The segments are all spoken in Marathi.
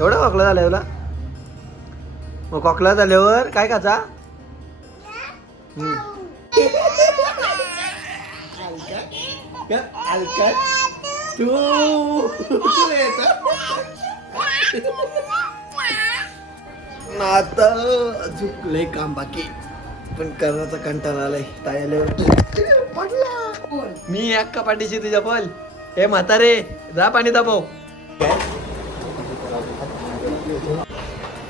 एवढा खोकला झाला एवढा मग खोकला झाल्यावर काय खाचा तू आता अजून लय काम बाकी पण करण्याचा कंटाळा आलाय पडला मी अक्का पाठीशी तुझ्या बोल. हे म्हातारे जा पाणी दाबव.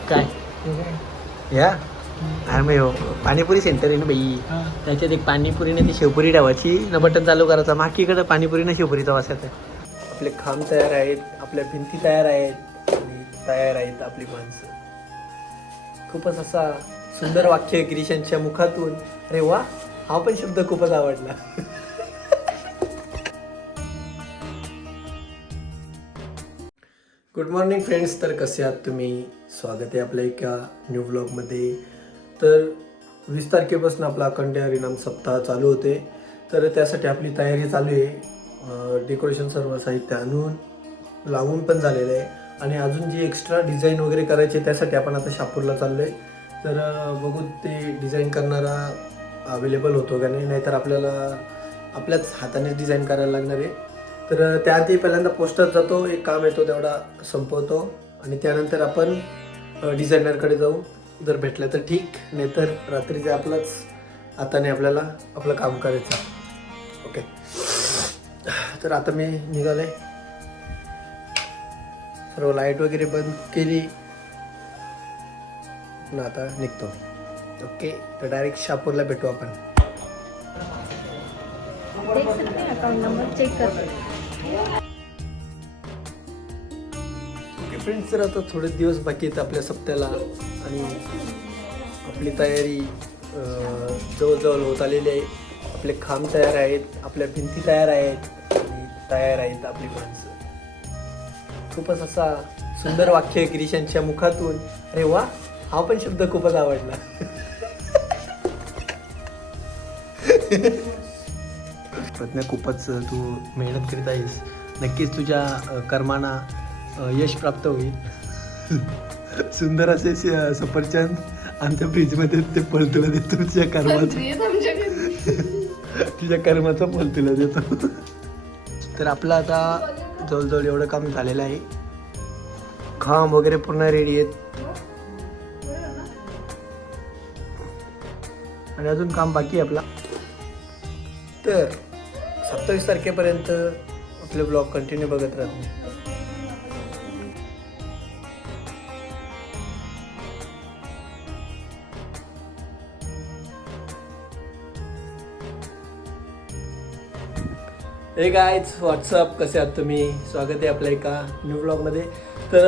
काय? या? अरे मग ह्यो पाणीपुरी सेंटर आहे ना बाई. त्याच्यात एक पाणीपुरी नाही ती शेवपुरी ठेवायची न बटन चालू करायचं. माकीकडे पाणीपुरी ना शेवपुरीचा वासायचा आपले खांब तयार आहेत. आपल्या भिंती तयार आहेत. आणि तयार आहेत आपली माणसं. खूपच असा सुंदर वाक्य गिरीशांच्या मुखातून. अरे वा हा पण शब्द खूपच आवडला. गुड मॉर्निंग फ्रेंड्स तर कसे आहात तुम्ही? स्वागत आहे आपल्या एका न्यू ब्लॉगमध्ये तर वीस तारखेपासून आपला अखंड हरिनाम सप्ताह चालू होते तर त्यासाठी आपली तयारी चालू आहे. डेकोरेशन सर्व साहित्य आणून लावून पण झालेलं आहे. आणि अजून जी एक्स्ट्रा डिझाईन वगैरे करायची आहे, त्यासाठी आपण आता शापूरला चाललो आहे तर बघू ते डिझाईन करणारा अवेलेबल होतो का नाही? नाहीतर आपल्याला आपल्याच हातानेच डिझाईन करायला लागणार आहे. तर त्याआधी पहिल्यांदा पोस्टर जातो एक काम येतो तेवढा संपवतो. आणि त्यानंतर आपण डिझायनरकडे जाऊ जर भेटलं तर ठीक नाहीतर रात्रीचे आपलाच हाताने आपल्याला आपलं काम करायचं. ओके तर आता मी निघाले सर्व लाइट वगैरे बंद केली. ना आता निघतो ओके तर डायरेक्ट शापूरला भेटू आपण. देख सकते हैं अकाउंट नंबर चेक कर सकते फ्रेंड्स तर आता थोडे दिवस बाकी आहेत आपल्या सप्त्याला आणि आपली तयारी जवळजवळ होत आलेली आहे. आपले खांब तयार आहेत आपल्या भिंती तयार आहेत आणि तयार आहेत आपली माणसं. खूपच असा सुंदर वाक्य आहे गिरीशांच्या मुखातून. अरे वा हा पण शब्द खूपच आवडला. प्रज्ञा खूपच तू मेहनत करीत आहेस. नक्कीच तुझ्या कर्मांना यश प्राप्त होईल. सुंदर असे सफरचंद आमच्या फ्रीजमध्ये ते फळ तुला देतो तुझ्या कर्माचं. तुझ्या कर्माचं फळ तुला देतो. तर आपलं आता जवळजवळ एवढं काम झालेलं आहे. खांब वगैरे पूर्ण रेडी आहेत. आणि अजून काम बाकी आहे आपला. तर सत्तावीस तारखेपर्यंत आपले ब्लॉग कंटिन्यू बघत राहतो हे गायच व्हॉट्सअप कसे आहात तुम्ही? स्वागत आहे आपल्या एका न्यू ब्लॉगमध्ये तर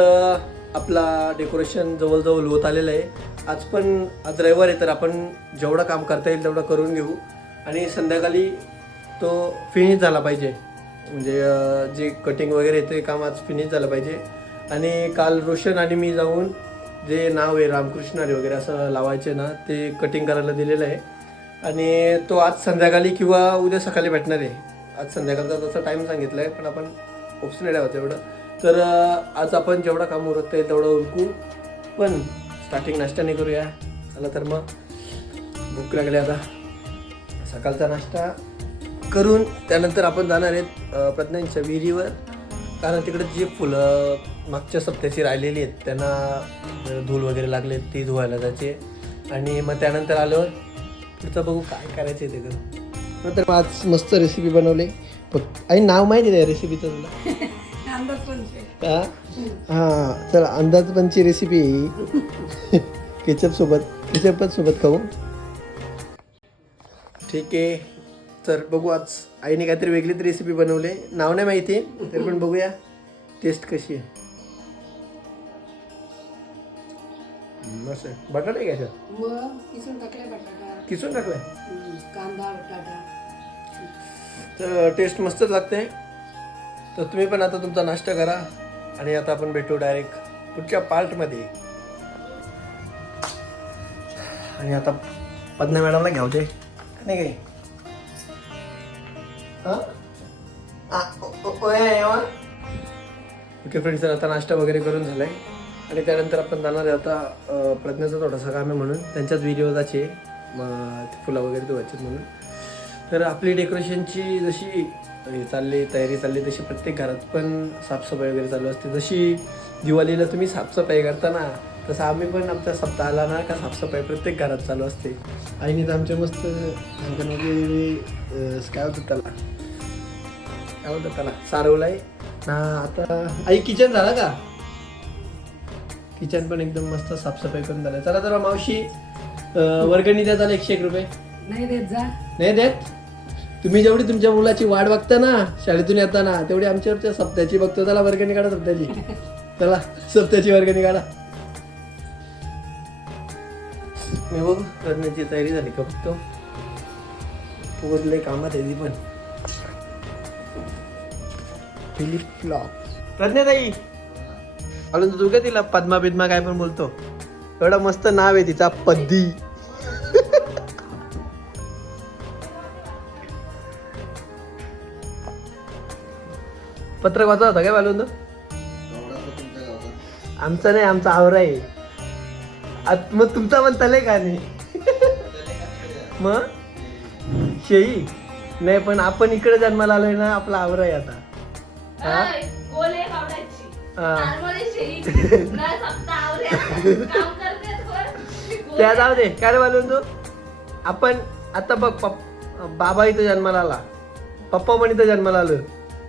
आपला डेकोरेशन जवळजवळ होत आलेलं आहे. आज पण आज रविवार आहे तर आपण जेवढं काम करता येईल तेवढं करून घेऊ. आणि संध्याकाळी तो फिनिश झाला पाहिजे. म्हणजे जे कटिंग वगैरे आहे ते काम आज फिनिश झालं पाहिजे. आणि काल रोशन आणि मी जाऊन जे नाव आहे रामकृष्णारी वगैरे असं लावायचे ना ते कटिंग करायला दिलेलं आहे. आणि तो आज संध्याकाळी किंवा उद्या सकाळी भेटणार आहे. आज संध्याकाळचा तसा टाईम सांगितला आहे पण आपण ऑप्शनल आहोत एवढं. तर आज आपण जेवढं काम उरकता येईल तेवढं उरकू. पण स्टार्टिंग नाश्त्याने करूया. चला तर मग भूक लागली आता. सकाळचा नाश्ता. करून त्यानंतर आपण जाणार आहेत प्रज्ञांच्या विहिरीवर. कारण तिकडे जी फुलं मागच्या सप्त्याची राहिलेली आहेत त्यांना धूल वगैरे लागले ती धुवायला जायचे. आणि मग त्यानंतर आल्यावर पुढचं बघू काय करायचं आहे ते नंतर आज मस्त रेसिपी बनवली. फक्त आणि नाव माहिती आहे रेसिपीचं तुला. हा? हां चला अंदाजपंची रेसिपी केचप सोबत केचपच सोबत खाऊ. ठीक आहे. तर बघू आज आईने काहीतरी वेगळीच रेसिपी बनवली. नाव नाही माहिती तरी पण बघूया. टेस्ट कशी आहे. मस्त आहे. बटाटा आहे का याच्यात? किसून टाकले बटाटा. किसून टाकलाय? हम्म, कांदा बटाटा. तर टेस्ट मस्तच लागते. तर तुम्ही पण आता तुमचा नाश्ता करा. आणि आता आपण भेटू डायरेक्ट पुढच्या पार्टमध्ये आणि आता पद्मा मॅडमला घ्याव दे नाही काही ओके फ्रेंड्स तर आता नाश्ता वगैरे करून झालाय. आणि त्यानंतर आपण जाणार आहे आता अं, प्रज्ञाचं थोडासा काम आहे म्हणून. त्यांच्याच व्हिडिओजाचे मग फुलं वगैरे धुवायचे म्हणून. तर आपली डेकोरेशनची जशी हे चालली तयारी चालली तशी प्रत्येक घरात पण साफसफाई वगैरे चालू असते. जशी दिवाळीला तुम्ही साफसफाई करताना तसं आम्ही पण आमच्या सप्ताहाला ना का साफसफाई प्रत्येक घरात चालू असते. आईने तर आमच्या मस्त अंगणवाडी काय होतं त्याला? काय बोलतात त्याला? सारवलाय. ना आता आई किचन झाला का? किचन पण एकदम मस्त साफसफाई करून झालं चला तर मावशी वर्गणी द्या झाला एकशे एक रुपये. नाही देत जा. नाही देत? तुम्ही जेवढी तुमच्या मुलाची वाट बघता ना शाळेतून येताना तेवढी आमच्या सप्त्याची बघतो. त्याला वर्गणी काढा सप्त्याची. चला सप्त्याची वर्गणी काढा. मी बघ करण्याची तयारी झाली का बघतो पोहोचले कामात आहे ती पण. फिलिप क्लॉक प्रज्ञाताई! अजून तू काय तिला पद्मा बिद्मा काय पण बोलतो. एवढा मस्त नाव आहे तिचा पद्दी. पत्रक वाचत होता काय बालवंत? आमचा नाही आमचा आवरा आहे. आत- मग तुमचा पण तले का नाही? मग? शेई नाही पण आपण इकडे जन्माला आलोय ना आपला आवरा आहे आता. हा? गोले हा. तारमळे शेळी न सप्ता आवऱ्या काम करते थोर त्या जाऊ दे काय रे बालवंत आपण आता बघ पप- बाबा इथं जन्माला आला. पप्पा पण इथं जन्माला आलो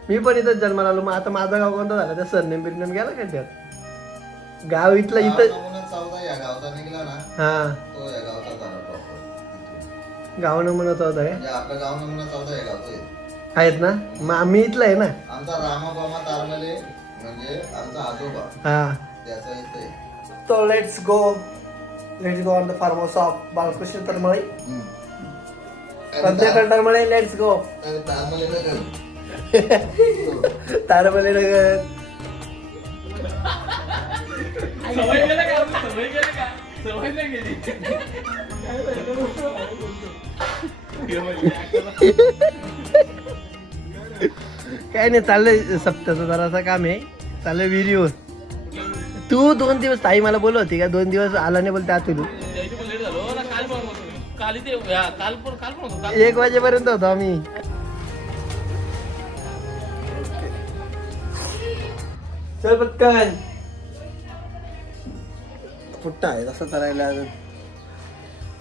मी पण इथं जन्माला आलो. मग आता माझा गाव कोणता झाला? त्या सरनेम बिरनेम गेला काय त्यात? गाव इथलं इथं चौदा या गावचा निघला ना हा. तो या गावचा झाला प्रॉपर गाव म्हणत होता काय म्हणजे आपलं गाव नमुना चौदा या गावचं. आहे. आहेत ना? मग आम्ही इथलं आहे ना? आमचा रामाबामा तारमले म्हणजे आमचा आजोबा. हा. त्याचा इथे तो let's go let's go on the farmhouse of Balkrishna Tarmale Pragya Tarmale let's go Tarmale Nagar. Tarmale Nagar काय नाही चाललंय सप्ताचं जरासा काम आहे. चाललंय विहिरीवर तू दोन दिवस ताई मला बोलत होती का? दोन दिवस आला नाही बोलते आतून. काल इथे या, काल पण काल पण होतो एक वाजेपर्यंत होतो आम्ही. चल पटकन. कुठं आहे तसं करायला अजून.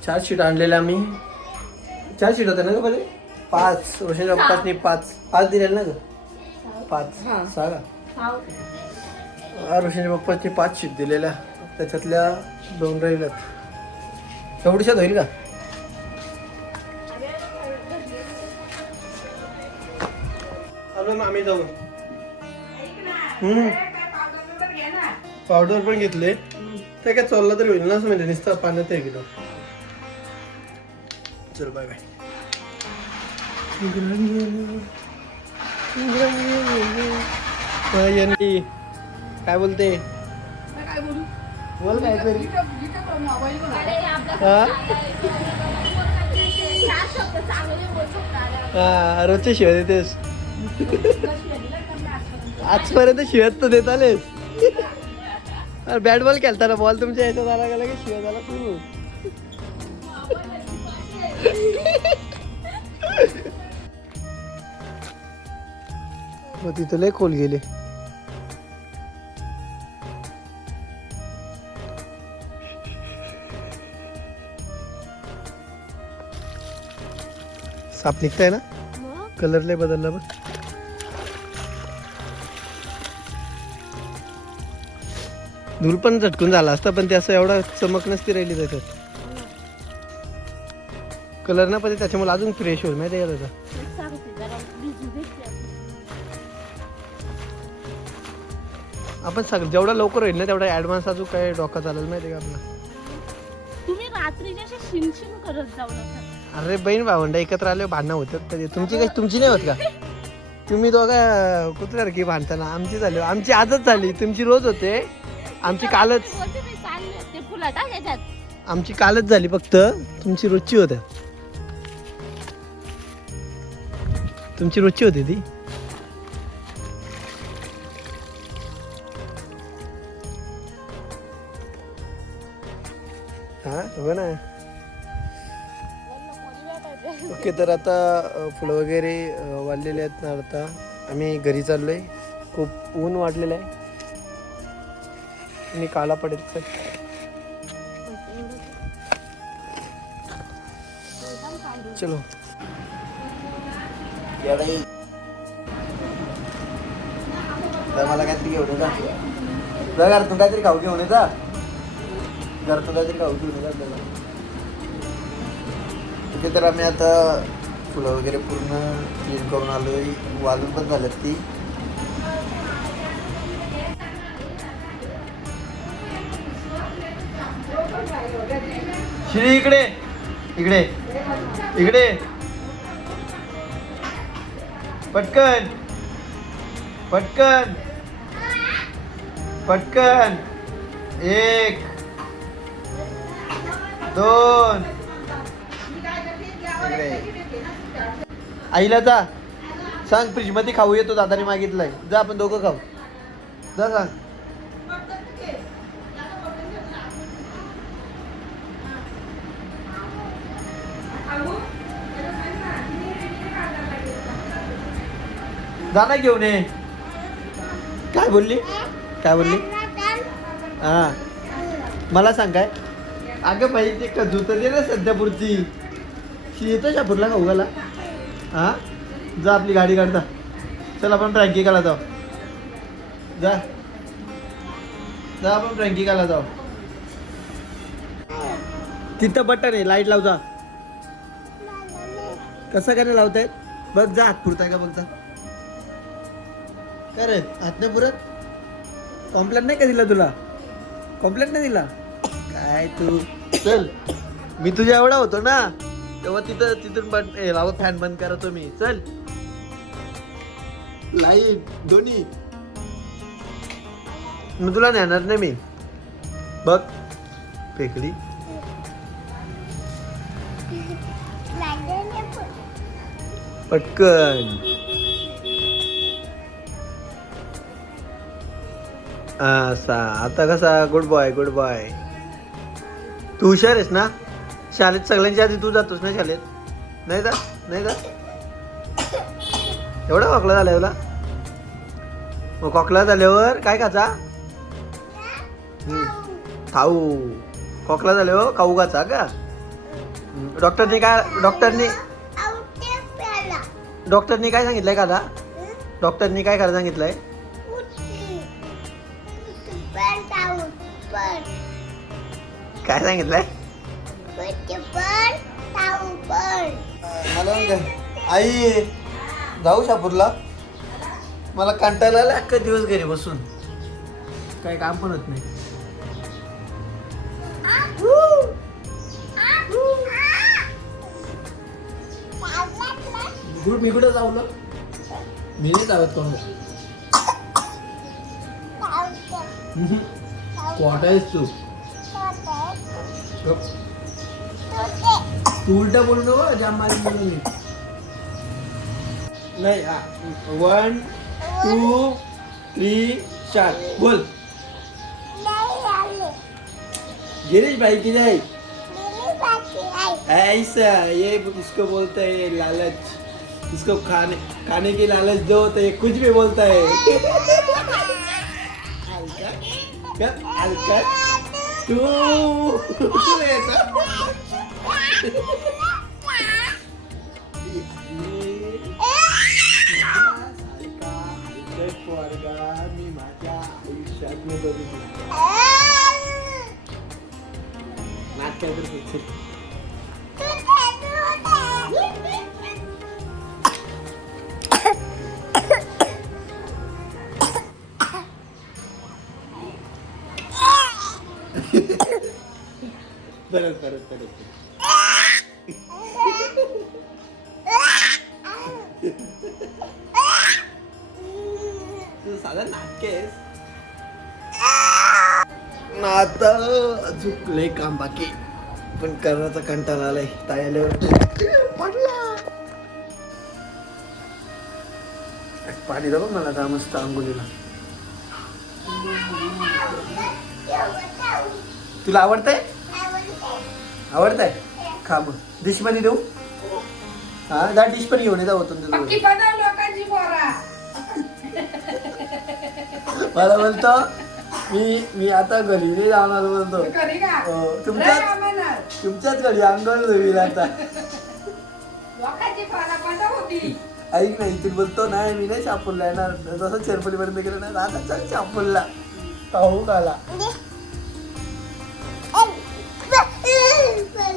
चार शीट आणलेल्या आम्ही. चार शीट होत्या ना ग पहिले? पाच. रोशनच्या पप्पासनी पाच. पाच दिलेल्या ना ग? पाच. सहा. का? हा, रोशनच्या पप्पाची पाच शीट दिलेल्या. त्याच्यातल्या दोन राहिल्यात. एवढीशात होईल का? आलो मग आम्ही जाऊन. पावडर पण घेतले. ते काय चाललं तरी होईल ना असं म्हणजे नुसतं पाण्यात आहे गेलो चल बाय बाय यांनी काय बोलते? काय बोलू? बोल काहीतरी अरे आपला हा? हा रोजच्या शिवाय देतेस. आजपर्यंत. शिवत तर देत आलेस. अरे बॅट बॉल खेळताना बॉल तुमच्या याच्यात आला गेला की शिवत आला तू। मग तिथं लय खोल गेले साप निघताय ना? कलर लय बदलला बघ धूल पण झटकून झाला असता पण ते असं एवढा चमक नसती राहिली त्याच्यात. कलर ना पण त्याच्यामुळे अजून फ्रेश होईल माहिती आहे का त्याचा? आपण सगळं जेवढा लवकर होईल ना तेवढा ऍडव्हान्स अजून काय डोका चालेल माहिती आहे का आपला? तुम्ही रात्रीच्या अशा शिनशिन करत जाऊ नका. अरे बहीण भावंड एकत्र आले भांडणं होतात कधी. तुमची काही तुमची नाही होत का? तुम्ही दोघं कुत्र्यासारखी भांडताना आमची झाली आमची आजच झाली. तुमची रोज होते. आमची कालच. ते फुलं आमची कालच झाली फक्त. तुमची रोजची होत्या. तुमची रोजची होती ती. हा हो ना. ओके तर आता फुलं वगैरे वाढलेले आहेत ना आता. आम्ही घरी चाललोय. खूप ऊन वाढलेलं आहे. मी काला पडेल सर. चलो. तर मला काहीतरी घेऊन येता घर घरातून काहीतरी खाऊ घेऊन घर घरातून काहीतरी खाऊ घेऊन येता आपल्याला तिथे तर आम्ही आता फुलं वगैरे पूर्ण क्लीन करून आलोय. वाजून पण झाल्यात ती. श्री इकडे. इकडे. इकडे. पटकन. पटकन. पटकन. एक. दोन. इकडे. आईला जा. सांग फ्रीजमध्ये खाऊ येतो दादाने मागितलंय. जा आपण दोघं खाऊ. जा सांग. जा घेऊन ये. काय बोलली? काय बोलली? हा. मला सांग काय? अगं बाई ते कजू तर दे ना सध्या पुरती शी येतो शापूरला खाऊ घाला? हा? जा आपली गाडी काढता. चल आपण फ्रँकी जाऊ. जा. जा आपण फ्रँकी जाऊ. तिथं बटन आहे लाइट लाव जा कसं काय नाही लावतायत? बघ जा हात पुरताय का? बघ जा. काय रे? हात नाही पुरत कॉम्प्लेट नाही का दिला तुला? कॉम्प्लेट नाही दिला? काय तू? चल मी तुझ्या एवढा होतो ना तेव्हा तिथं तिथून ए, लावत फॅन बंद करतो मी चल. लाइट दोन्ही. मग तुला नेणार नाही मी. बघ. फेकडी पटकन. असा आता कसा? गुड बॉय गुड बॉय तू हुशार आहेस ना? शाळेत सगळ्यांच्या आधी तू जातोस ना शाळेत? नाही जा नाही जा एवढा खोकला झाला तुला? मग खोकला झाल्यावर काय खाचा? खाऊ खोकला झाल्यावर हो, खाऊ खाचा का? डॉक्टरनी डॉक्टरने काय डॉक्टरने डॉक्टरनी काय सांगितलंय का आता? डॉक्टरनी काय करायला सांगितलंय? काय सांगितलंय? मला आई जाऊ शापूरला. मला कंटाळा आला अख्खा दिवस घरी बसून. काय काम पण होत नाही. गुड मी कुठं जाऊ मी नाही जावत कोण बोलू नको जाम मारी बोलू मी नाही, हा वन टू थ्री चार, बोल। गिरीश भाई किधर है ऐसा, ये इसको बोलता है लालच। इसको खाने खाने की लालच दो तो ये कुछ भी बोलता है। क्या हल्का तू ऐसा काम बाकी. पण करण्याचा कंटाळा आलाय. ताई आल्यावर पडला पाणी दाबा मला आता मस्त आंघोलीला तुला आवडतंय? आवडतंय? खा मग. डिशमध्ये देऊ? हा जा डिश पण घेऊन लोकांची पोरा. मला बोलतो मी मी आता घरी नाही जाणार बोलतो का? हो, तुमच्याच- लय आम्हाला. तुमच्याच घरी अंगण होईल आता. लोकांची होती. ऐक नाही इथून बोलतो नाही मी नाही शापूरला येणार. जसं चेरपलीपर्यंत गेलं नाही आता चल शापूरला. पाहू काला.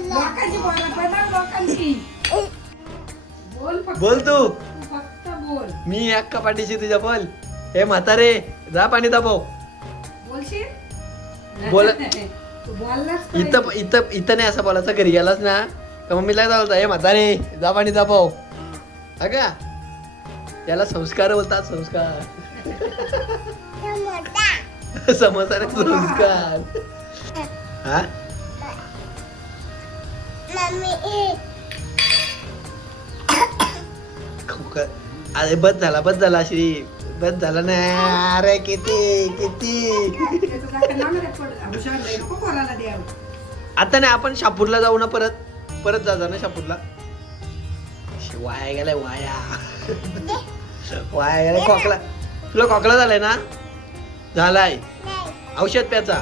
लोकांची लोकांची बोल फक्त. बोल तू. फक्त बोल. मी अक्का पाठीशी तुझ्या बोल. हे म्हातारे जा पाणी बोलशील बोल. इथं इथं इथं नाही असं बोलायचं घरी गेलास ना तर मम्मीला चालतं हे म्हातारे जा पाणी तापव हा का? याला संस्कार बोलतात संस्कार. समजता रे संस्कार. हा? अरे बस झाला बस झाला श्री बस झालं ना. अरे किती किती? आता नाही आपण शापूरला जाऊ ना परत. परत जा ना शापूरला. वाया गेलाय वाया. वाया गेलाय खोकला. तुला खोकला झालाय ना? झालाय. औषध प्याचा.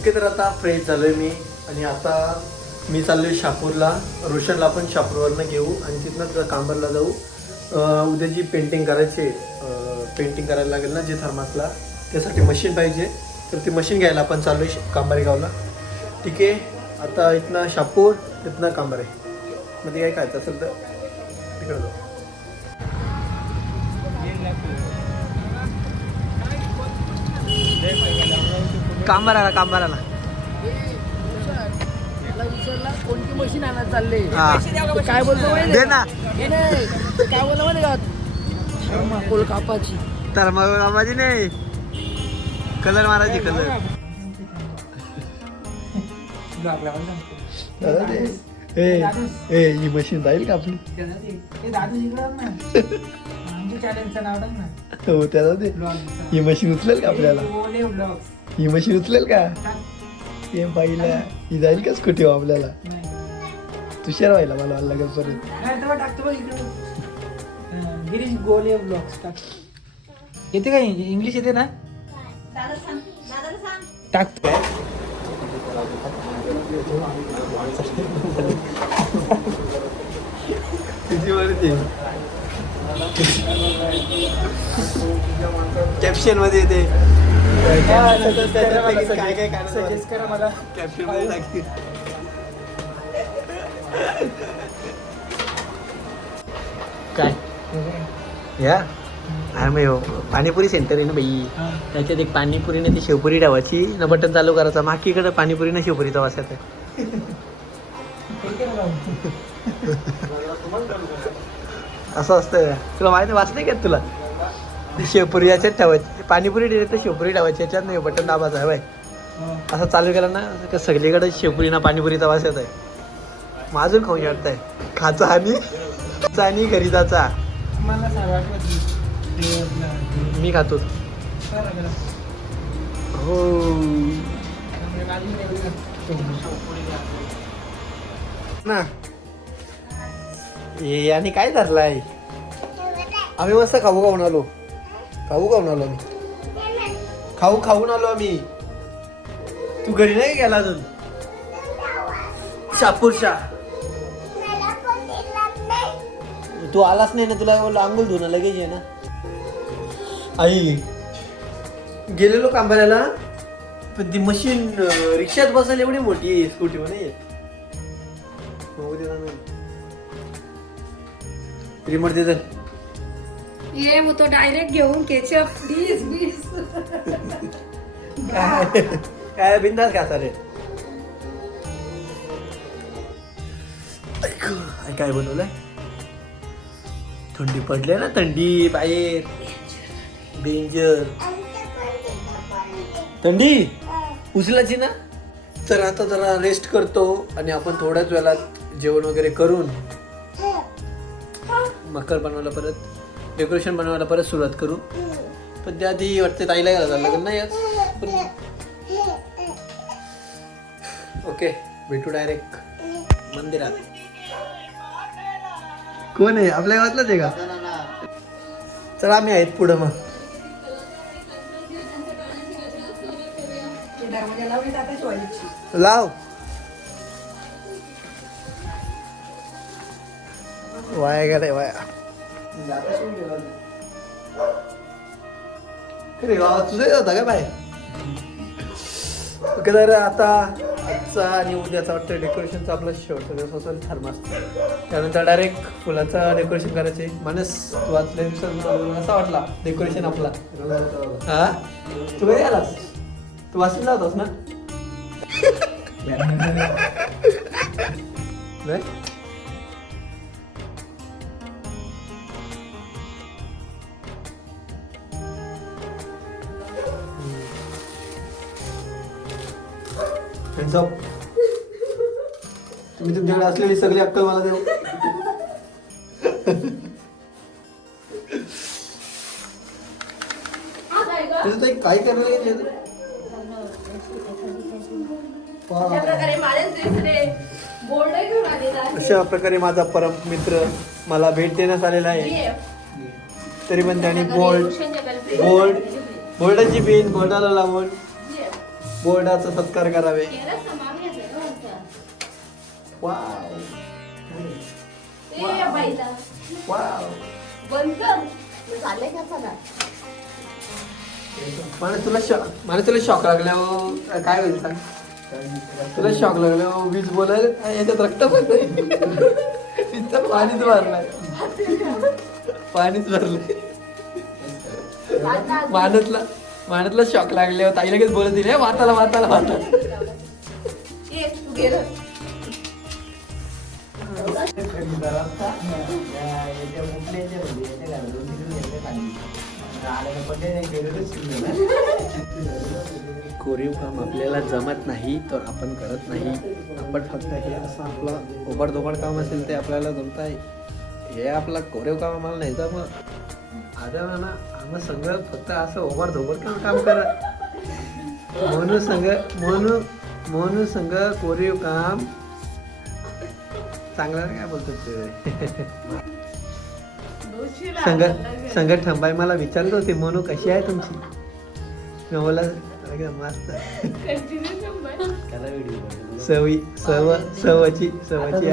ओके तर आता फ्रेश झालो आहे मी आणि आता मी चाललो आहे शापूरला. रोशनला पण शापूरवरनं घेऊ आणि तिथनं कांबरला जाऊ. उद्या जी पेंटिंग करायची पेंटिंग करायला लागेल ना जे थर्मासला. त्यासाठी मशीन पाहिजे. तर ती मशीन घ्यायला आपण चाललो श- कांबारे गावला ठीक आहे. आता इथनं शापूर तिथनं कांबारे. मध्ये काय खायचं असेल तर तिकडं जाऊ. कांबाराला कांबाराला कोणती मशीन आणायला चालले हा. काय बोलतो दे ना. काय बोलतो माहिती का? थर्माकोल कापाची तर मग आवाजी नाही. कलर मारायची कलर. ए ही मशीन जाईल का आपली? हो त्याला दे. ही मशीन उचलेल का आपल्याला? ही मशीन उचलेल का? हे बाईला ही जाईल का स्कूटी आपल्याला? तुषार व्हायला मला लागेल परत गिरीश गोले ब्लॉग्स टाक. येते का? इंग्लिश येते ना? टाकतो. वरती कॅप्शनमध्ये येते. सजेस्ट करा मला कॅप्शनमध्ये टाकी काय? या? अरे मग ह्यो पाणीपुरी सेंटर आहे ना बाई. त्याच्यात एक पाणीपुरी नाही ती शेवपुरी ठेवायची. न बटन चालू करायचा. मागीकडे पाणीपुरी ना शेवपुरीचा वास येते असं असतं तुला माहिती नाही का तुला? शेवपुरी याच्यात ठेवायची. पाणीपुरी डिरेक्ट शेवपुरी ठेवायची. याच्यात नाही बटन दाबायचं आहे बाय असं चालू केलं ना का सगळीकडे शेवपुरी ना पाणीपुरीचा वास येत आहे अजून खाऊ शकताय खाचा आणि खाचा आणि घरी जाचा. मी खातो. हो. ना. हे याने काय धरलाय? आम्ही मस्त खाऊ खाऊन आलो. खाऊ खाऊन आलो आम्ही. खाऊ खाऊन आलो आम्ही. तू घरी नाही गेला अजून? शापूरशा तू आलाच नाही ना तुला आंघोळ धुणं लगेच आहे ना. आई गेलेलो कांबाऱ्याला पण ती मशीन रिक्षात बसायला एवढी मोठी आहे स्कूटीवर नाही येत. रिमोट दे ये मग तो डायरेक्ट घेऊन केचप प्लीज प्लीज काय? काय बिंदास का रे? ऐक, आई काय बनवलंय? थंडी पडली ना थंडी बाहेर. डेंजर थंडी? उचलायची ना? तर आता जरा रेस्ट करतो आणि आपण थोड्याच वेळात जेवण वगैरे करून मकर बनवलं परत डेकोरेशन बनवायला परत सुरुवात करू. पण त्याआधी वाटते ताईला घालायला लग्न नाही आज पण ओके भेटू डायरेक्ट मंदिरात. कोण आहे? आपल्या गावातलाच आहे का? चला आम्ही आहेत पुढं मग. लाव. वाया गेलाय वाया अरे तुझं होता काय बाय ओके तर आता आजचा आणि उद्याचा वाटतं डेकोरेशनचा आपला शेवटचा दिवस असेल थर्मास त्यानंतर डायरेक्ट फुलाचा डेकोरेशन करायचे मानस तू वाचल्यानुसार तुला कसा वाटला डेकोरेशन आपला हा तू कधी आलास तू वाचला होतास ना up. तुम्ही तुमच्याकडे असलेली सगळी अक्कल मला देऊ? तुझं ताई काय करायला येते अशा प्रकारे माझा परम मित्र मला भेट देण्यास आलेला आहे. तरी पण त्याने बोर्ड आहे. बोर्डाची पिन बोर्डाला लावून. बोर्डाचा सत्कार करावे. वाव. वाव? मला तुला शॉक मला तुला शॉक लागल्यावर काय होईल सांग. तुला शॉक लागल्यावर वीज बोलायला याच्यात रक्त पण पाणीच भरलाय. पाणीच भरलंय. आता मानतला मानतला शॉक लागल्यावर ताई लगेच बोलत दिले वाताला वाताला वाताला. ये, तू गेलं. कोरीव काम आपल्याला जमत नाही तर आपण करत नाही. आपण फक्त हे असं आपलं ओबडधोबड काम असेल ते आपल्याला जमत आहे हे आपलं कोरीव काम आम्हाला नाही जमत. आता ना आम्ही सगळं फक्त असं ओबड धोबड काम काम करा म्हणून संग म्हणून म्हणून संग कोरीव काम चांगलं नाही काय बोलतो ते संग. संग ठंबाई मला विचारत होते मनू कशी आहे तुमची मी बोला मस्त. सवी सव सवची सवची.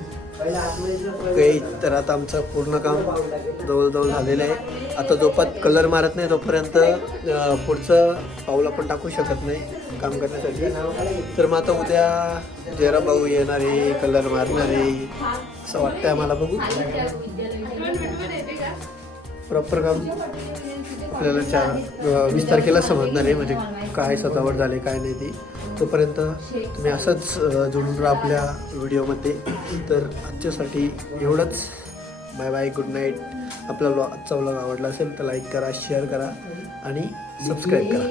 काही तर आता आमचं पूर्ण काम जवळजवळ झालेलं आहे. आता जोपात कलर मारत नाही तोपर्यंत पुढचं पाऊल आपण टाकू शकत नाही काम करण्यासाठी. तर मग आता उद्या जेरा भाऊ येणार आहे कलर मारणार आहे असं आहे आम्हाला बघू. प्रॉपर काम आपल्याला चार वीस तारखेला समजणार आहे म्हणजे काय सजावट झाले काय नाही ती. तोपर्यंत तुम्ही असंच जोडून राहा आपल्या व्हिडिओमध्ये. तर आजच्यासाठी एवढंच. बाय बाय गुड नाईट आपला ब्लॉग आजचा ब्लॉग आवडला असेल तर लाईक करा शेअर करा आणि सबस्क्राईब करा.